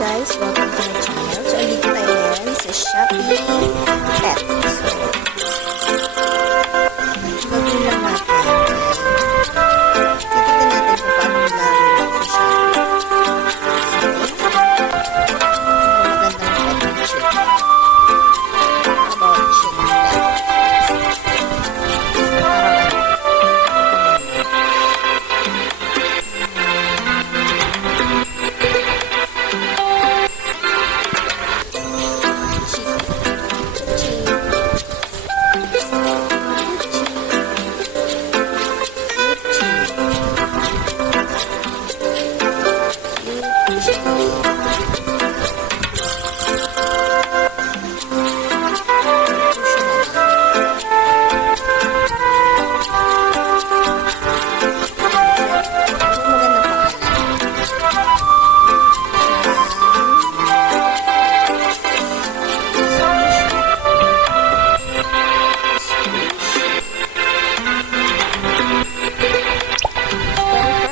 guys, welcome to my channel. So, andito tayo ngayon sa Shopee Pet. So, gagawin lang natin. Titignan natin kung paano nilalaro sa Shopee. So, magandang pet ng chick. About chick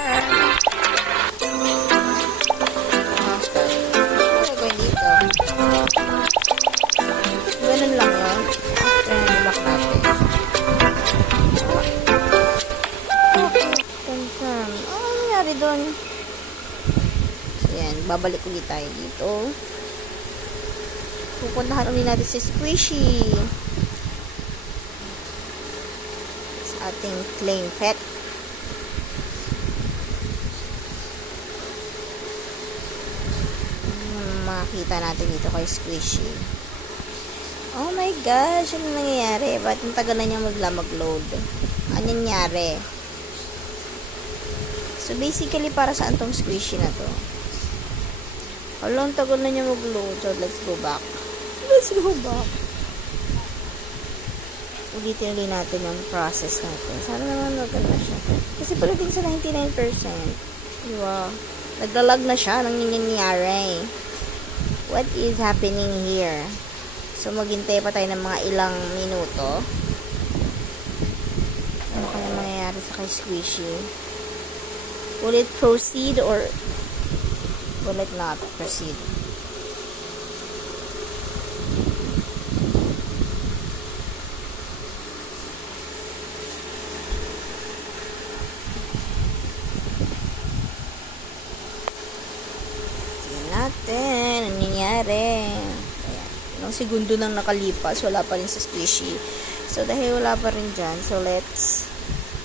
pet. Ganun lang yun. After nilak natin. Confirm. Ano nangyari doon? So, yan. Babalik ulit tayo dito. Pupuntahan ulit natin si Squishy. Sa ating claim pet. Makita natin dito kay Squishy. Oh my gosh, ano nangyayari? Ba't ang tagal na niya mag-load? Ano nangyayari? So basically, para saan tong Squishy na to? Ang tagal na niya mag-load. So let's go back. Let's go back. Ulitin ulit natin yung process natin. Sana naman maganda siya. Kasi palating sa 99%. Diba? Naglalag na siya. Nang nangyayari. What is happening here? So, maghintay pa tayo ng mga ilang minuto. Ano kaya mangyayari sa kay Squishy? Will it proceed or will it not proceed? Tingnan natin. Ano nangyayari? Ilang segundo nang nakalipas, wala pa rin sa Squishy. So, dahil wala pa rin dyan, so let's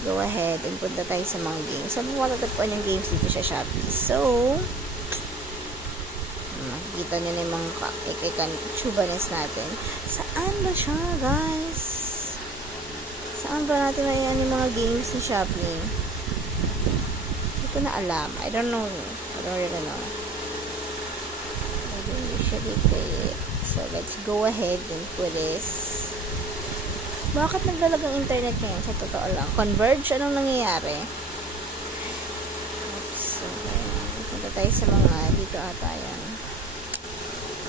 go ahead and punta tayo sa mga games. Sabi mo, matatagpuan yung games dito sa Shopee. So, makikita nyo na yung mga chubanes natin. Saan ba siya, guys? Saan ba natin na yan yung mga games ni Shopee? Hindi ko na alam. I don't know. I don't really know. I don't usually play it. So, let's go ahead and put this. Bakit naglalag ang internet ngayon? Sa totoo lang. Converge? Anong nangyayari? Let's, punta tayo sa mga dito ata yan.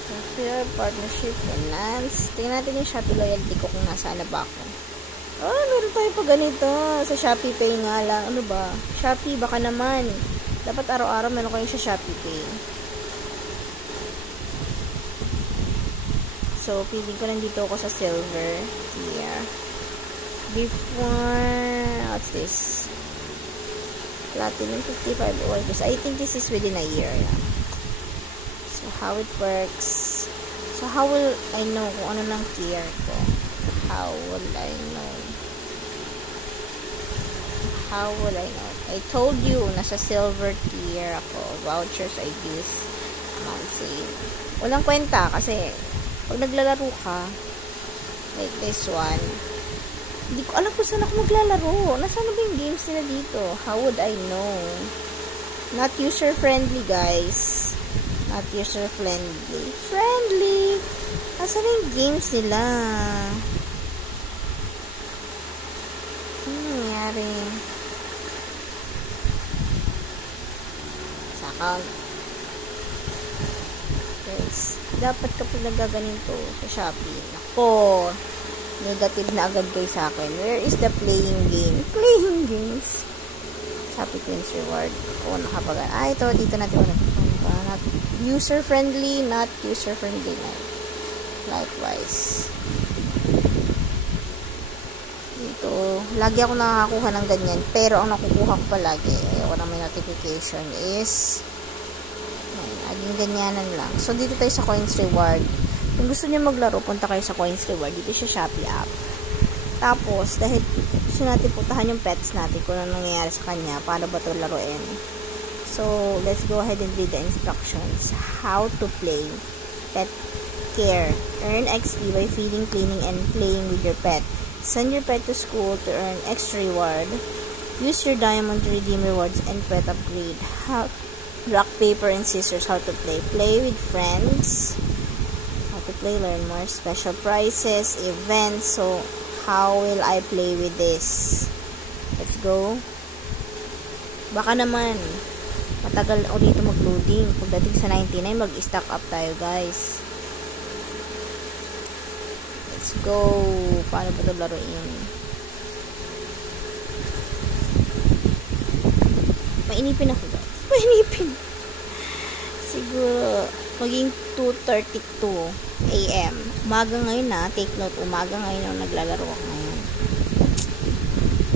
Software, partnership, finance. Tingnan natin yung Shopee loyalty ko kung nasaan na ba ako. Oh, meron tayo pa ganito. Sa Shopee Pay nga lang. Ano ba? Shopee, baka naman. Dapat araw-araw meron kayong sa Shopee Pay. So, feeling ko nandito ako sa silver tier. Before, what's this? Platinum 55 orders. I think this is within a year. Yeah. So, how it works. So, how will I know kung ano ng tier ko? How will I know? How will I know? I told you, nasa silver tier ako. Vouchers, IDs, amount save. Walang kwenta kasi pag naglalaro ka, like this one, hindi ko alam kung saan ako maglalaro. Nasaan na ba yung games nila dito? How would I know? Not user-friendly, guys. Not user-friendly. Friendly! Nasaan na yung games nila? Ano nangyari? Sa account. Dapat kapag nagaganito sa Shopee, ako, negative na agad kayo sa akin. Where is the playing game? Playing games. Shopee Twins Reward. O, nakapagan. Ito, dito natin user-friendly, not user-friendly. Likewise. Dito, lagi ako nakakakuha ng ganyan. Pero ang nakukuha ko palagi, ayoko na may notification, is laging ganyanan lang. So, dito tayo sa Coins Reward. Kung gusto niyo maglaro, punta kayo sa Coins Reward. Dito sa Shopee app. Tapos, dahil gusto natin puntahan yung pets natin, kung ano nangyayari sa kanya, paano ba ito laruin. So, let's go ahead and read the instructions. How to play. Pet care. Earn XP by feeding, cleaning, and playing with your pet. Send your pet to school to earn extra reward. Use your diamond to redeem rewards and pet upgrade. How rock, paper, and scissors. How to play. Play with friends. How to play. Learn more. Special prizes. Events. So, how will I play with this? Let's go. Baka naman matagal ulit mag-loading. Pagdating sa 99, mag-stack up tayo, guys. Let's go. Paano ba ito laruin? Mainipin ako, guys. Mainipin. Siguro, maging 2:32 AM. Umaga ngayon na. Take note, umaga ngayon ang naglalaro ako ngayon.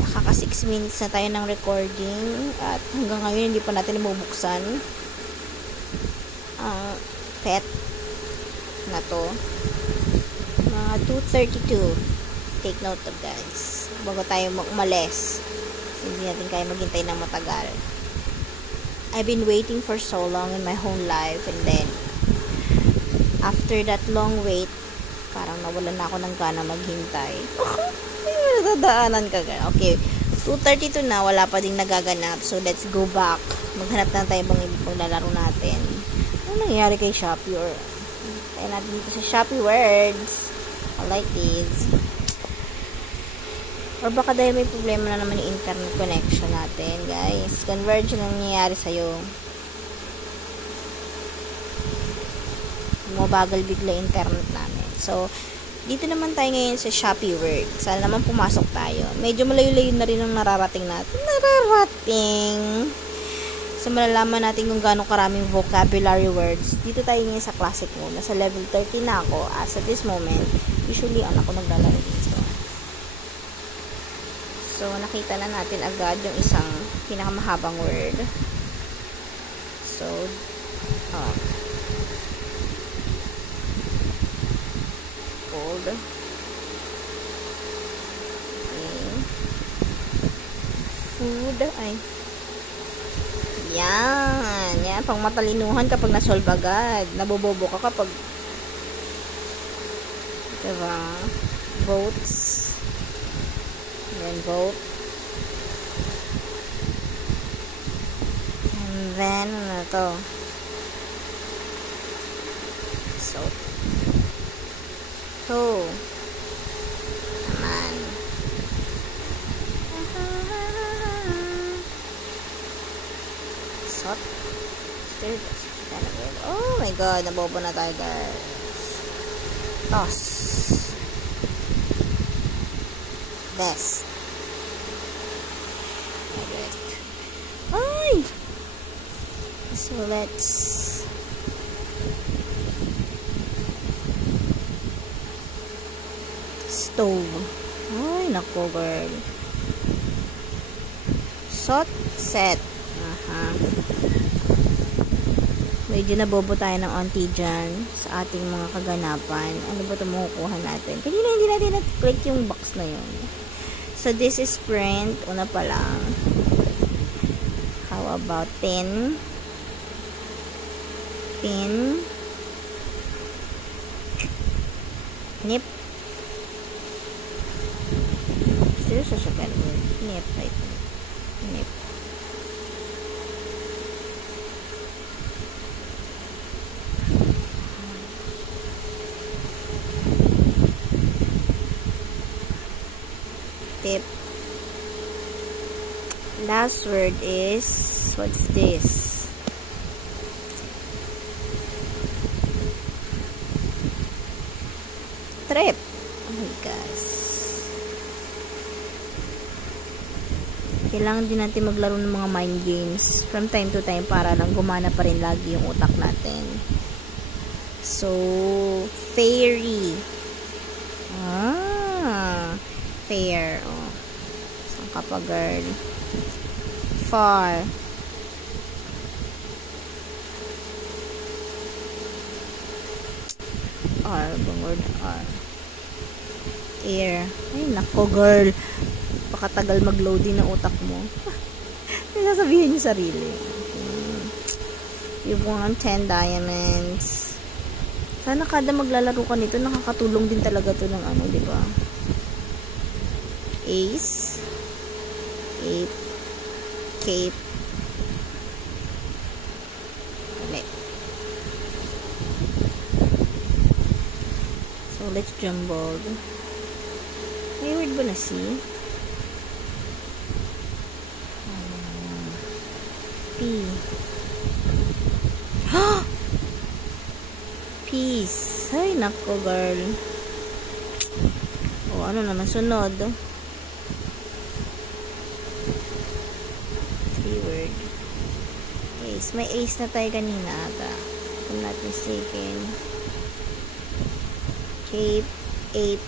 Nakaka 6 minutes na tayo ng recording. At hanggang ngayon, hindi pa natin nabubuksan ang pet na to. Mga 2:32. Take note of, guys. Bago tayo umalis. Hindi natin kaya maghintay ng matagal. I've been waiting for so long in my whole life, and then after that long wait, parang nawalan na ako ng gana maghintay. May nadadaanan ka. Okay, 2:32 na, wala pa ding nagaganap. So, let's go back. Maghanap na tayo bang lalaro natin. Ano nangyari kay Shopee? Or tayo natin dito sa Shopee Words. I like these. Or baka dahil may problema na naman yung internet connection natin, guys. Converge na nangyayari sa'yo. Mabagal bigla internet namin. So, dito naman tayo ngayon sa Shopee Word. Sana naman pumasok tayo. Medyo malayo-layo na rin ang nararating natin. So, malalaman natin kung gaano karaming vocabulary words. Dito tayo ngayon sa classic mode. Nasa level 30 na ako. As at this moment, usually, ako naglalaro dito. So, nakita na natin agad yung isang pinakamahabang word. So, gold. Okay. Food. Ay. Yan. Yan. Pang matalinuhan kapag na-solve agad. Nabobobo ka kapag diba? Boats. Then vote. And then, ano to? So, naman. Sot. Oh my god, nabobo na tayo, guys. Toss. Best. Ay! So, let's stove. Ay, nako, girl. Sot, set. Aha. Medyo nabobo tayo ng onti dyan sa ating mga kaganapan. Ano ba ito makukuha natin? Kanina hindi natin na-click yung box na yun. So, this is print. Una pa lang. How about pin? Pin. Nip. Seryoso siya pero nip. Right? Nip. Tip. Last word is, what's this? Trip. Oh my gosh. Kailangan din natin maglaro ng mga mind games from time to time para lang gumana pa rin lagi yung utak natin. So, fairy. Fair. Oh. Saan ka pa, girl? Far. R. Bang word R. Air. Ay, nako, girl. Pakatagal mag-loading ng utak mo. May sasabihin yung sarili. You want 10 diamonds. Sana kada maglalaro ka nito, nakakatulong din talaga to ng ano, di ba? Ace. Ape. Cape. Ulit. So, let's jumble. May word ba na si? P. Peace. Ay, nako, girl. O, ano naman sunod? 3 word. Ace. May ace na tayo kanina ata. If I'm not mistaken. Cape. Ape.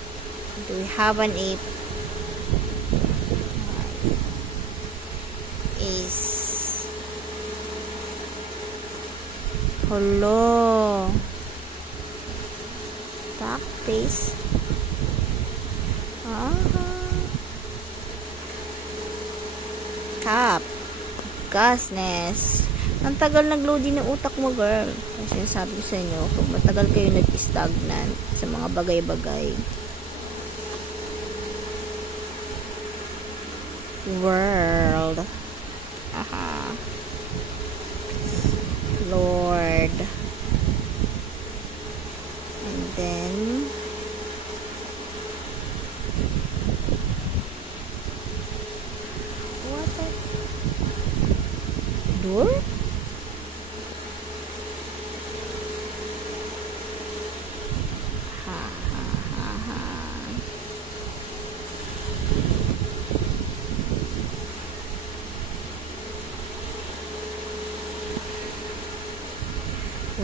Do we have an ape? Ace. Hello. Back face. Cap. Gasness. Ang tagal nag-loading ng utak mo, girl. Kasi sabi ko sa inyo, kung matagal kayo nag-stagnant sa mga bagay-bagay. World. Aha. Lord. And then what a door? Ha ha ha ha.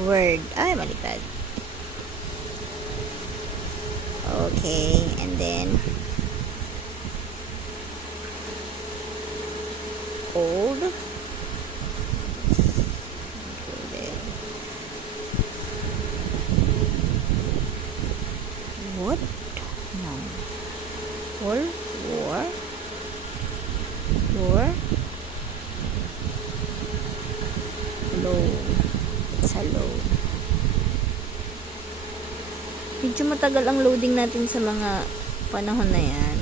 Word. Ay, baliktad. Okay, and then old. Included. What? No. War? War? War? Low. Hello. Medyo matagal ang loading natin sa mga panahon na yan.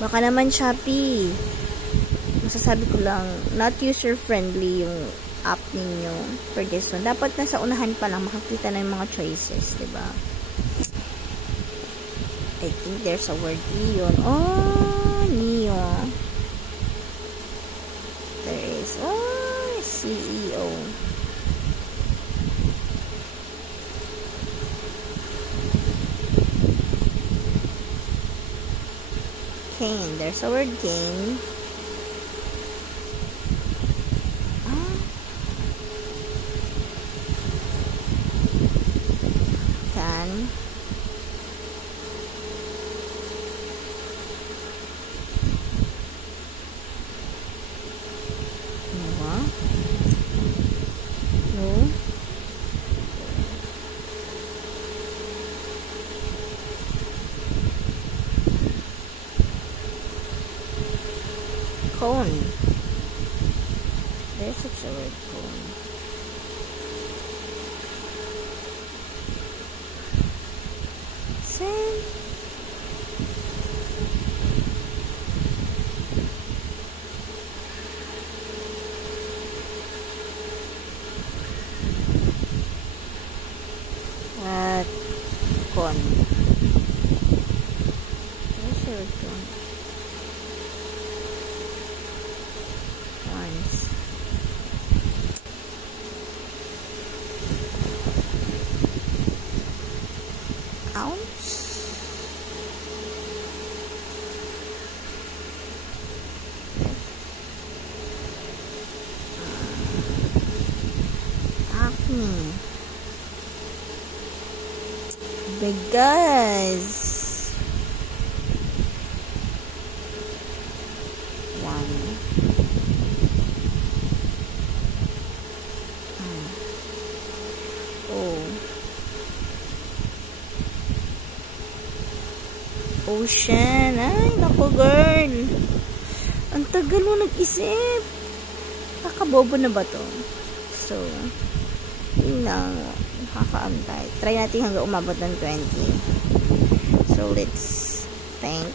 Baka naman Shopee. Masasabi ko lang, not user-friendly yung app ninyo for this one. Dapat nasa unahan pa lang makakita na yung mga choices, diba? I think there's a word neon. Oh, neon. There is, CEO. Cane. There's a word cane. Can. No. Cone. There's such a word, cone. Same. Cone. Where's your cone? Ounce. Big guys. One. Oh. Ocean. Ay, naku girl. Ang tagal mo nag-isip. Kakabobo na ba to? So, yun lang. Nakakaantay. Try natin hanggang umabot ng 20. So, let's thank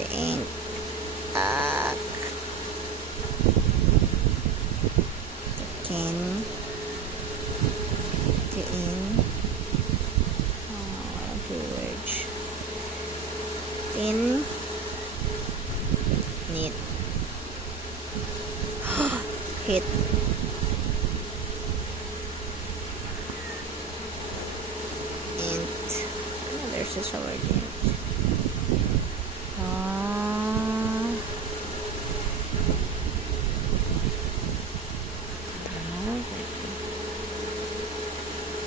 the ink. Can the ink. Okay, words. In knit. Hit. Int. Oh, there's just a word int.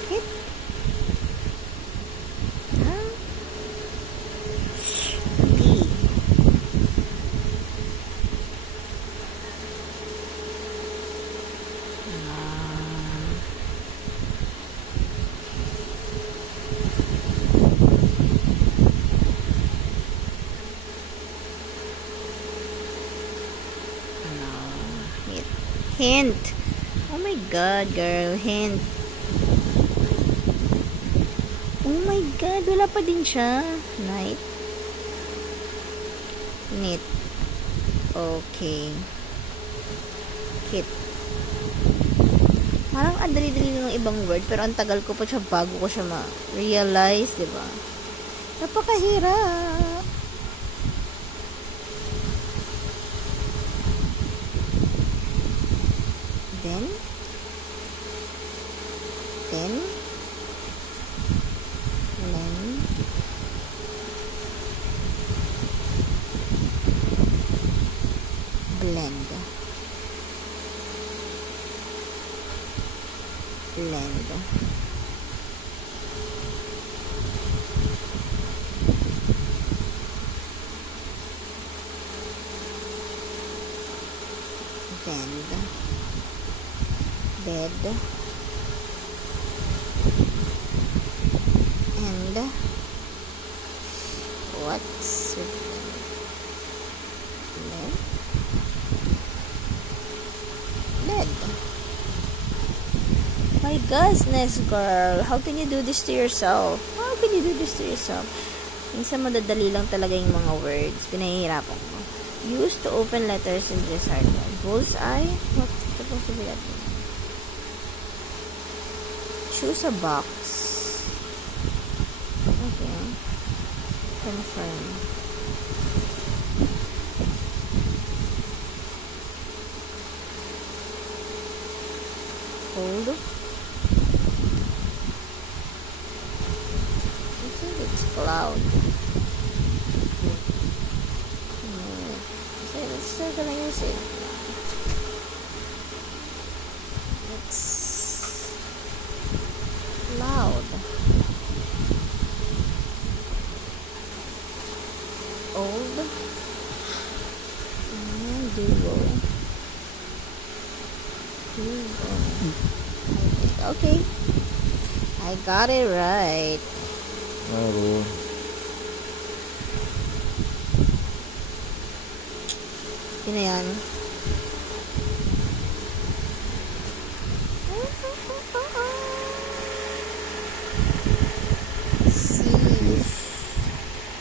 Hit. B. Hint. Oh my god, girl. Hint. Oh my god, wala pa din siya. Night. Knit. Okay. Kit. Parang adali-dali ng ibang word, pero ang tagal ko pa siya bago ko siya ma-realize, diba? Napakahirap. Then, blend. Bed. And what's bed? My goodness, girl. How can you do this to yourself? How can you do this to yourself? Minsan madadali lang talaga yung mga words. Pinahihirapan ko. Use to open letters in this hard one. Bullseye? What's supposed to be that? Choose a box. Okay. Confirm. Hold. It's cloud. Let's circle and use it. It's loud. Old. And duo. Okay. I got it right. Oh. Yun na yan.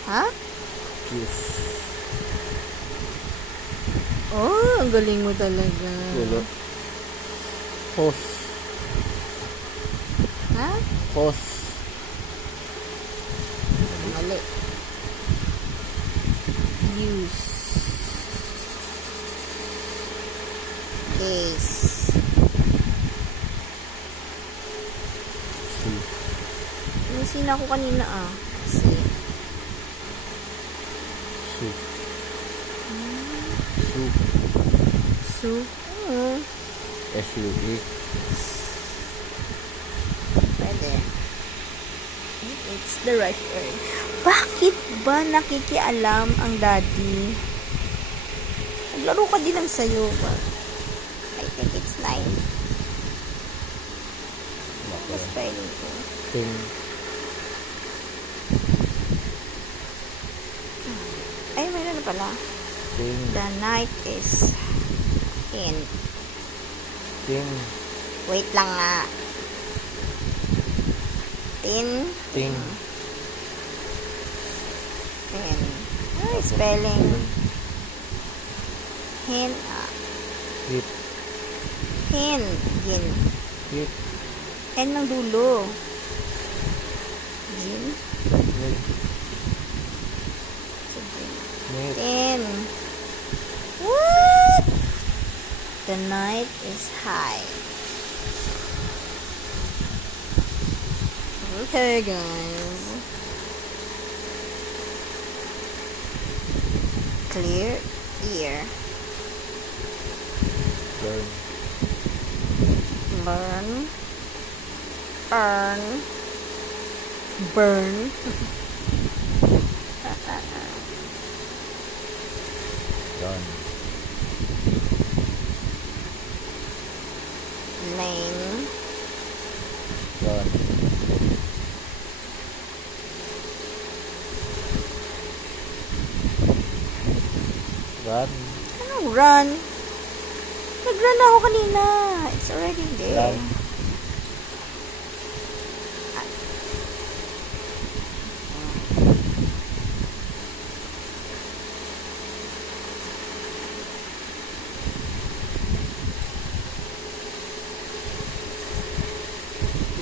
Ha? Yes. Oh, ang galing mo talaga. Wala. Hos. Ha? Hos. Mali. Use. Case. See. Inusin ako kanina See. Soup. Soup. Soup. S-U-E. there. It's the right word. Bakit ba nakikialam ang daddy? Naglaro ka din lang sa'yo. But I think it's 9. Ano spelling ko? Ting. Ay, mayroon na pala. Ting. The night is in. Ting. Wait lang nga. Tin. Ting. Tin. Ay, spelling. Hin. Hit. Hin. Gin. Hit. N ng dulo. Gin. Hit. Hit. Tin. What? The night is high. Okay, guys. Clear ear. Burn. Burn. Earn. Burn. Done. Name. Done. Run. Anong run? Nag-run ako kanina. It's already there. Run.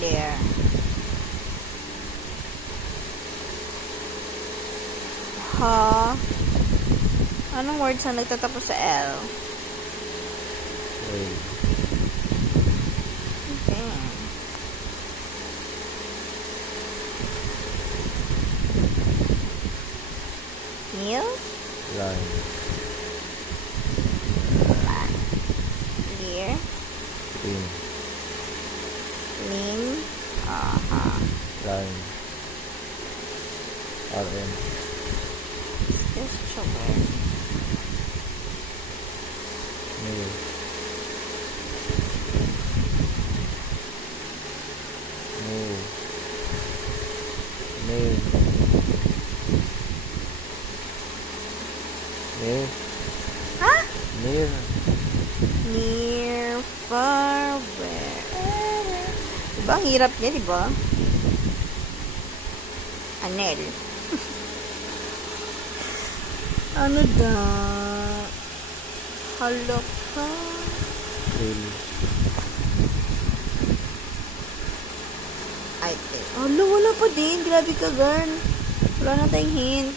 There. Ha? Anong words na nagtatapos sa L? Rail. Okay. Meal? Line. Clear? Tin. Lean? Aha. Line. RM. Is this sugar? Nail. Nail. Nail. Nail. Ha? Nail. Near, far, where? Diba? Ang hirap niya, diba? Anel. Ano da? Hala ka. Trail. I think. Hala, wala pa din. Grabe ka, girl. Wala na tayong hint.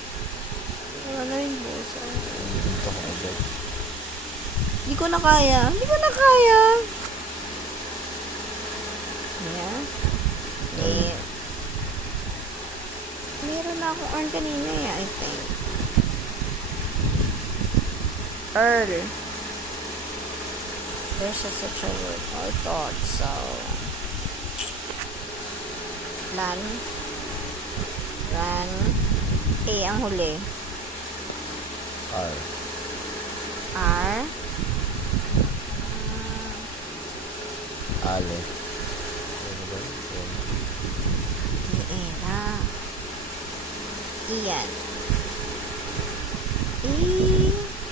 Wala na rin bosa. Hindi ko agad. Hindi ko na kaya. Hindi ko na kaya. Yeah. Yeah. Meron na akong earn kanina eh, I think. Earl. There's such a word. I thought so. Lan. Ran. A ang huli. R. R. Ale. Ano ba? Ena. Ian.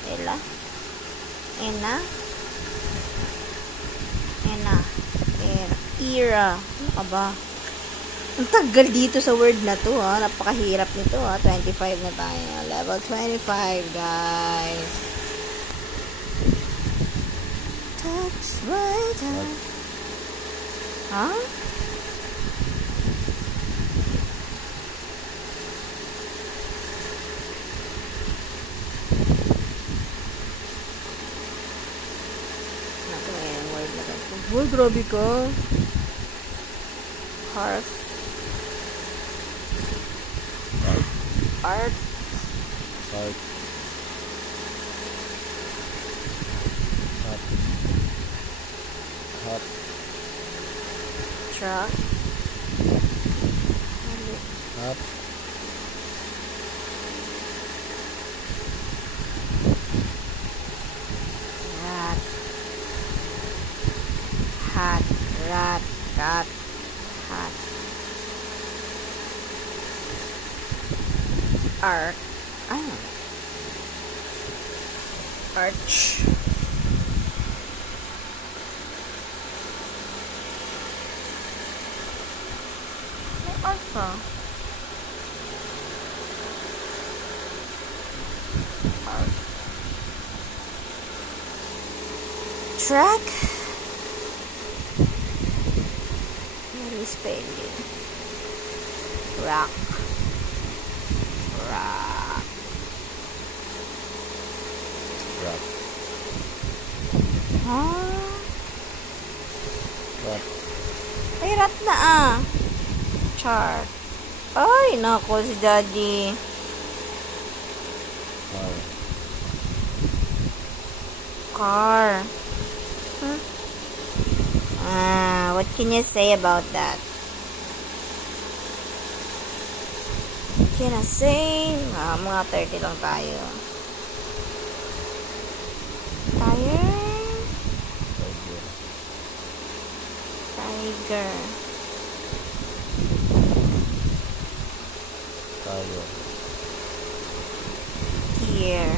Ela. Ena. Ena. Era. Ano ka ba? Ang tagal dito sa word na to, ha. Napakahirap nito, ha. 25 na tayo. Level 25, guys. Touch my touch. Ha? Naku, yung word na ganito. Boy, grabe ka. Hearth. Art. Heart. Hot. Hot. Truck. Up. Rat. Hat. Rat. Cat. Hat. Arc. Ano? Arch. May arc pa. Arc. Track. Mali spelling. Rock. Rock. Rat. Huh? Rat. Ay, rat na ah. Chart. Ay, nako si Daddy. Car. Car. Huh? What can you say about that? What can I say? Mga 30 lang tayo. Tire? Tiger. Tiger. Tire. Tear.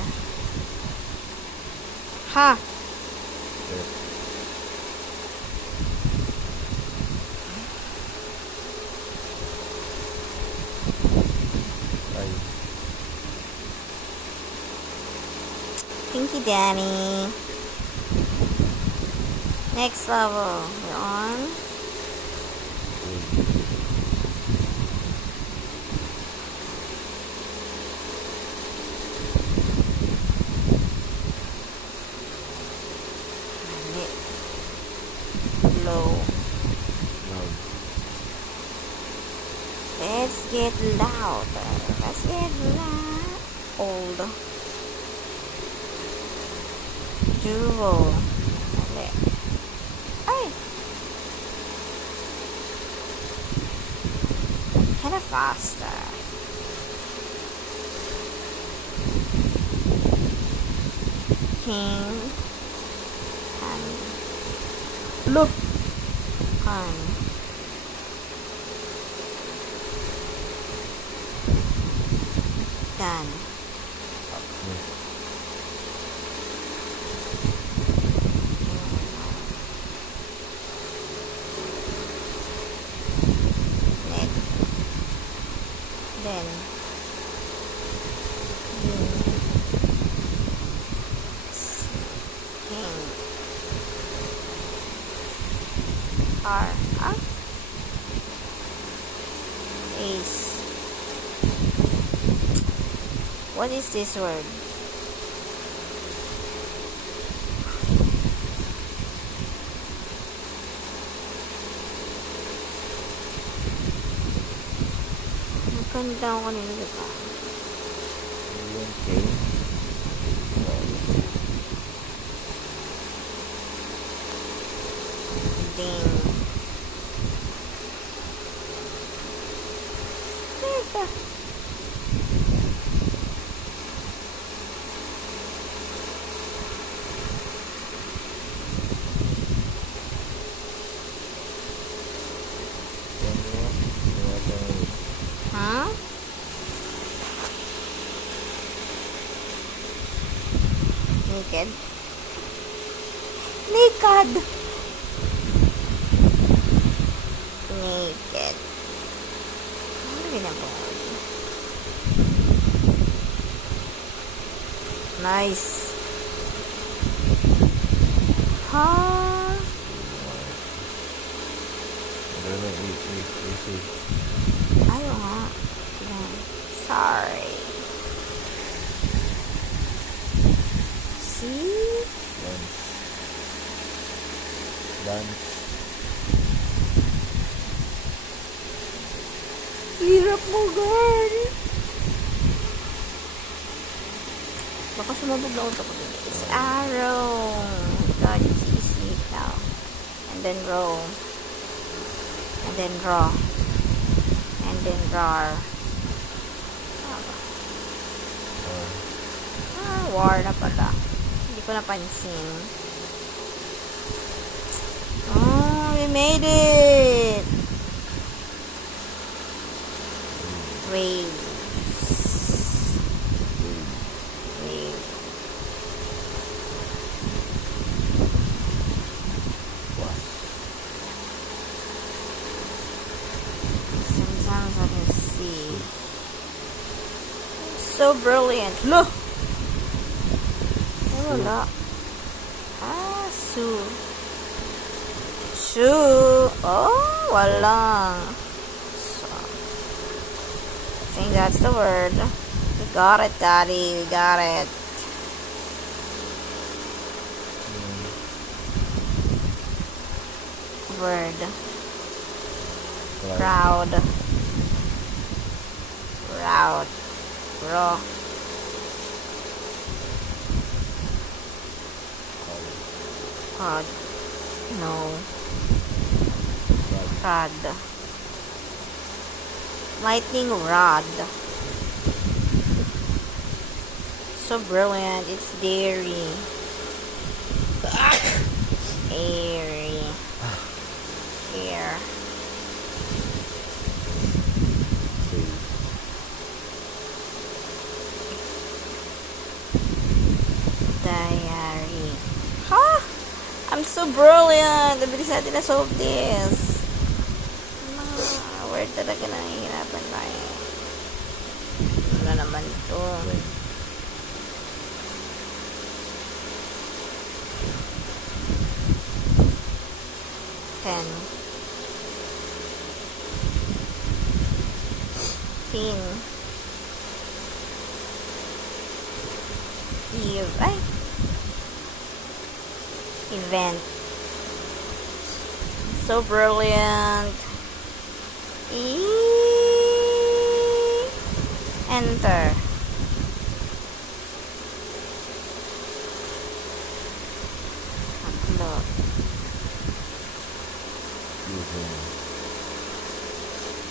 Ha! Tip. Tie. Thank you, Danny. Next level. We're on. Wig. Low. Loud. Let's get louder. Let's get loud. Old. Duo. Okay. Ay! Kinda faster. King. And look. And done. Up. Knee. Neck. Then king. R. Up. Ace. What is this word? Maganda ako nila, diba? Yung K. Ding. Teka. Huh? Naked? Naked! Naked. Ano ginagawa ko? Nice. Ha? Easy. Ayaw nga. Yan. Sorry. See? Dance. Hirap mo, girl. Baka sumabog na utak ko. It's arrow. God, it's easy now. And then row. And then draw. And then draw. War na pala. Hindi ko napansin. Oh, we made it! Waves. Wave. Sometimes I can see. So brilliant. Look! Ay, wala. Sue. Sue. Oh, wala. So, I think that's the word. We got it, Daddy. We got it. Word. Proud. Proud. Bro. Prod. No. Rod. Lightning rod. So brilliant. It's dairy. Airy. Air. Diary. Ha! I'm so brilliant! Nabilis natin na-solve this. Word talaga na nahihirapan tayo. Ano naman ito? Pen. Pin. Eve. Ay! Event. So brilliant. Enter. Upload.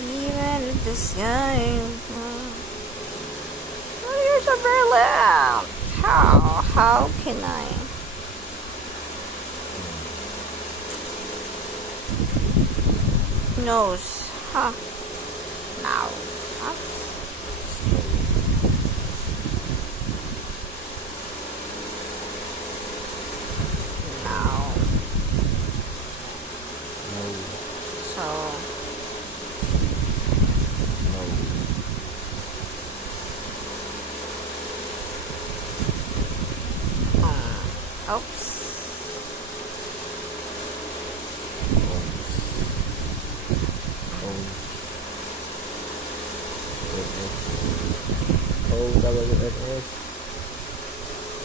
Even if the sky. Oh, you're so brilliant. How can I? Nose. Huh. Now. Huh? Now. No. So. No. Oops. OWNS.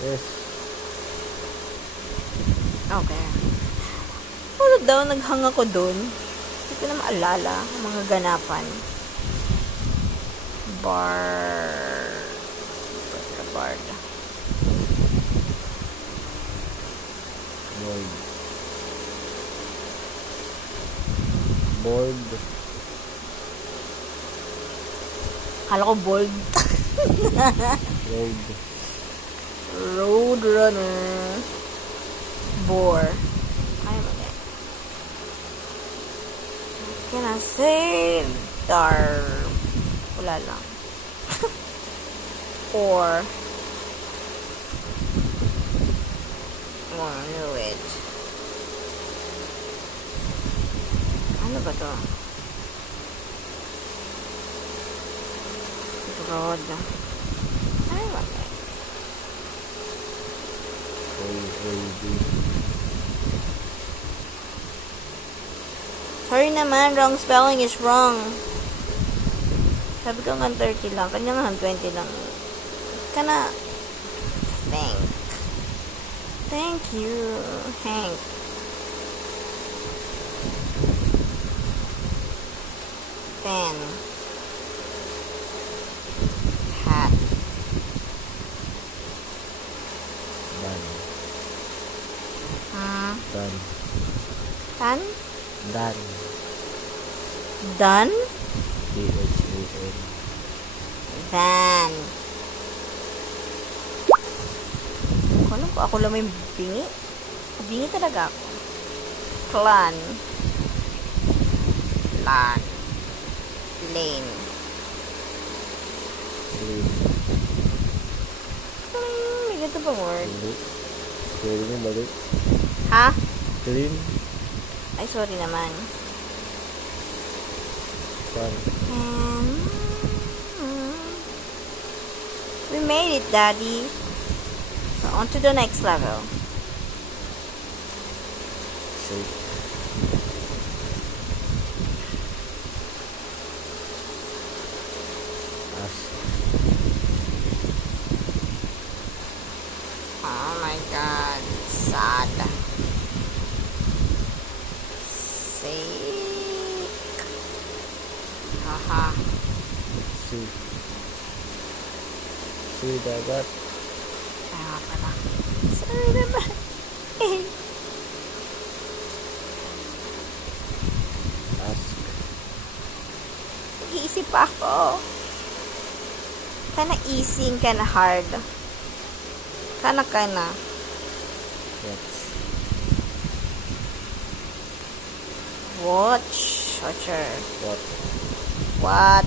Yes. Okay. Ano daw, naghang ako dun. Hindi ko na maalala ang mga ganapan. Bard. Board. Board. Kala ko bold. Road. Roadrunner. Bore. Ay, mali. Can I say dar? Wala lang. Or knew it. Ano ba to? Broad. Ay, wala. OAD. Sorry naman, wrong spelling is wrong. Sabi ko nga 30 lang. Kanya nga 20 lang. Kana. Thank you, Hank. Pen. Hat. Dan. Dan. Tan? Dan. Done? DHAN. Van. ko. Ako lang may bingi. Bingi talaga ako. Clan. Lane. May ganito bang word? Pwede mo balik. Ha? Clean. Ay, sorry naman. Fun. We made it, Daddy. On to the next level. Shape. Ask. Oh my God. Sad. Sick. Haha. See. See dagat. Kaya pala. Sorry naman. Ask. Nag-iisip ako. Kinda easy and kinda hard. Kinda. Watch. Watcher. What? What?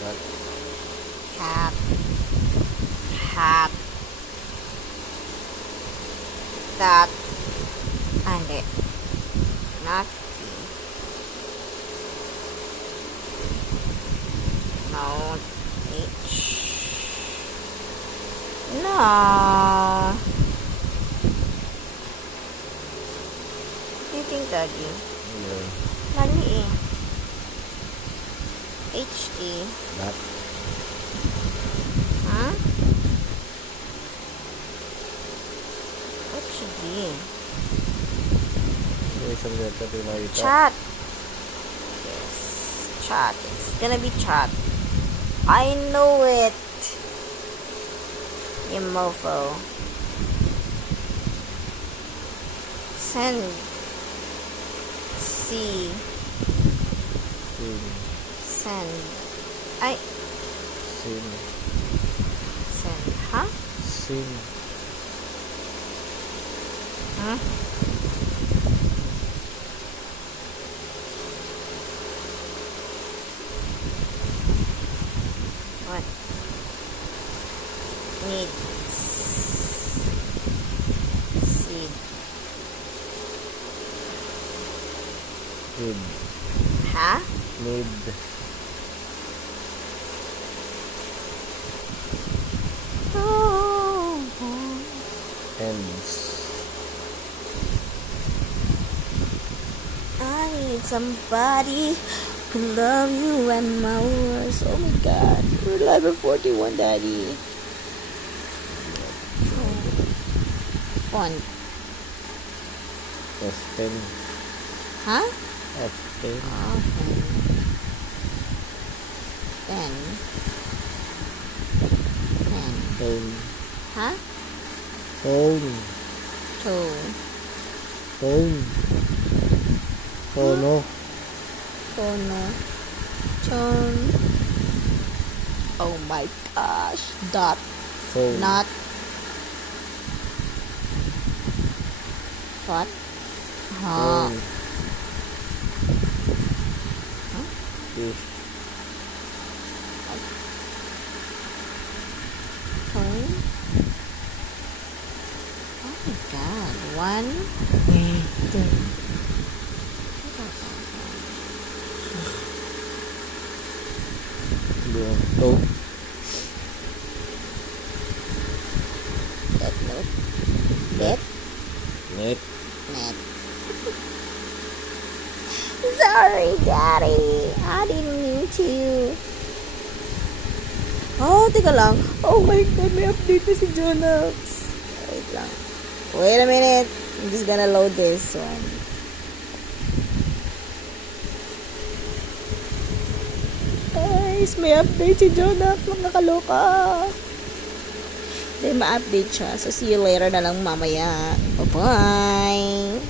Cut. Hat. Hat. That. Hindi. Nothing. No. H. No. What do you think, Daddy? Yeah. Mali eh. HD. That. Huh? What should be? Yung isang letter yung nakita. Chat. Yes. Chat. It's gonna be chat. I know it. You mofo. Send. See. Sin. Send. I. Sin. Send. Huh? Sin. Huh? What? Needs. Seed. Need. Huh? Need. Oh. Ends. I need somebody to love you and my words. Oh my God, we're level 41, Daddy. Oh. Fun. F10. Huh? F10. Often. Pen. Pen. Phone. Huh? Phone. Toe. Phone. Tono. Tono. Tone. Oh my gosh. Dot. Phone. Not. What? Huh. Phone. Fish. Tone. Oh my God. One. Toad. That note. Net. Net. Net. Sorry, Daddy. I didn't mean to. Oh, teka lang. Oh my God, may update na si Jonax. Wait lang. Wait a minute. I'm just gonna load this one. Guys, may update si Jonax. Mga kaloka. Then, ma-update siya. So, see you later na lang mamaya. Bye-bye.